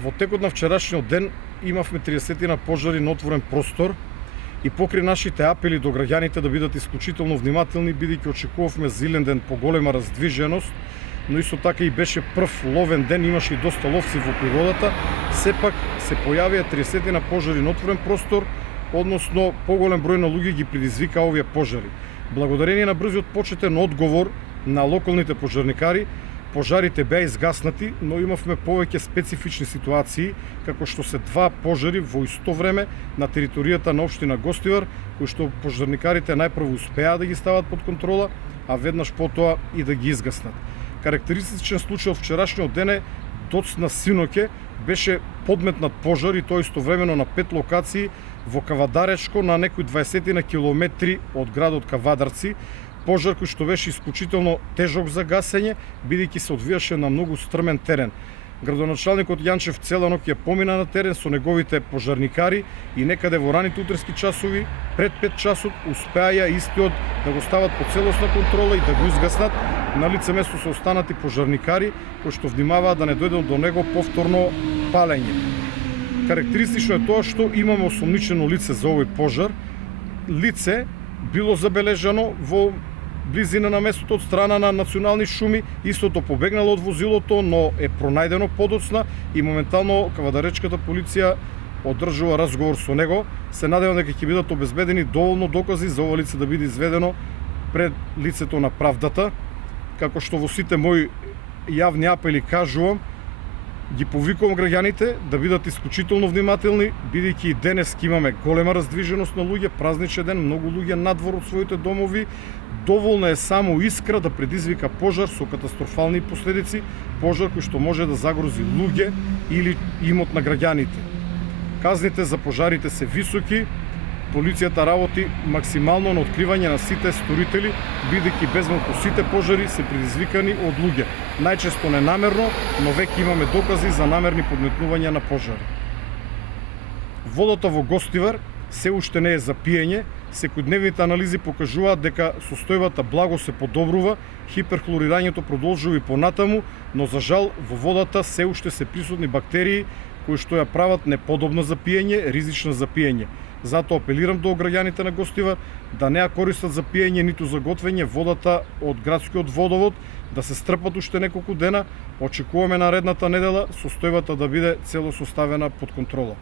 Во текот на вчерашниот ден имавме 30 пожари на отворен простор и покри нашите апели до граѓаните да бидат исклучително внимателни, бидејќи очекувавме зилен ден по голема раздвиженост, но исто така и беше прв ловен ден, имаше и доста ловци во природата, сепак се појавија 30 пожари на отворен простор, односно поголем број на луѓе ги предизвика овие пожари. Благодарение на брзиот почетен одговор на локалните пожарникари, пожарите беа изгаснати, но имавме повеќе специфични ситуации, како што се два пожари во исто време на територијата на општина Гостивар, кои што пожарникарите најпрво успеа да ги стават под контрола, а веднаш потоа и да ги изгаснат. Карактеристичен случај од вчерашниот ден е доцна синоќе беше подметнат пожар и тоа истовремено на 5 локации во Кавадаречко на некои 20 на километри од градот Кавадарци. Пожар кој што беше исклучително тежок за гасење, бидејќи се одвијаше на многу стрмен терен. Градоначалникот Јанчев цела ноќ ја помина на терен со неговите пожарникари и некаде во раните утрски часови, пред 5 часот, успеа истиот да го стават под целосна контрола и да го изгаснат. На лице место се останати пожарникари кои што внимаваат да не дојдат до него повторно палење. Карактеристично е тоа што имаме осомничено лице за овој пожар. Лице било забележано во близина на местото од страна на национални шуми, истото побегнало од возилото, но е пронајдено подоцна и моментално Кавадаречката полиција одржува разговор со него. Се надевам дека ќе бидат обезбедени доволно докази за ова лице да биде изведено пред лицето на правдата. Како што во сите мои јавни апели кажувам, ги повикувам граѓаните да бидат исклучително внимателни, бидејќи и денес ќе имаме голема раздвиженост на луѓе, празничен ден, многу луѓе надвор од своите домови. Доволно е само искра да предизвика пожар со катастрофални последици, пожар кој што може да загрози луѓе или имот на граѓаните. Казните за пожарите се високи, полицијата работи максимално на откривање на сите сторители, бидејќи безмалку сите пожари се предизвикани од луѓе. Најчесто ненамерно, но веќе имаме докази за намерни подметнувања на пожари. Водата во Гостивар се уште не е за пиење, секојдневните анализи покажуваат дека состојбата благо се подобрува, хиперхлорирањето продолжува и понатаму, но за жал во водата се уште се присутни бактерии кои што ја прават неподобна за пиење, ризична за пиење. Затоа апелирам до граѓаните на Гостивар да не ја користат за пиење ниту за готвење водата од градскиот водовод, да се стрпат уште неколку дена. Очекуваме наредната недела состојбата да биде целосно ставена под контрола.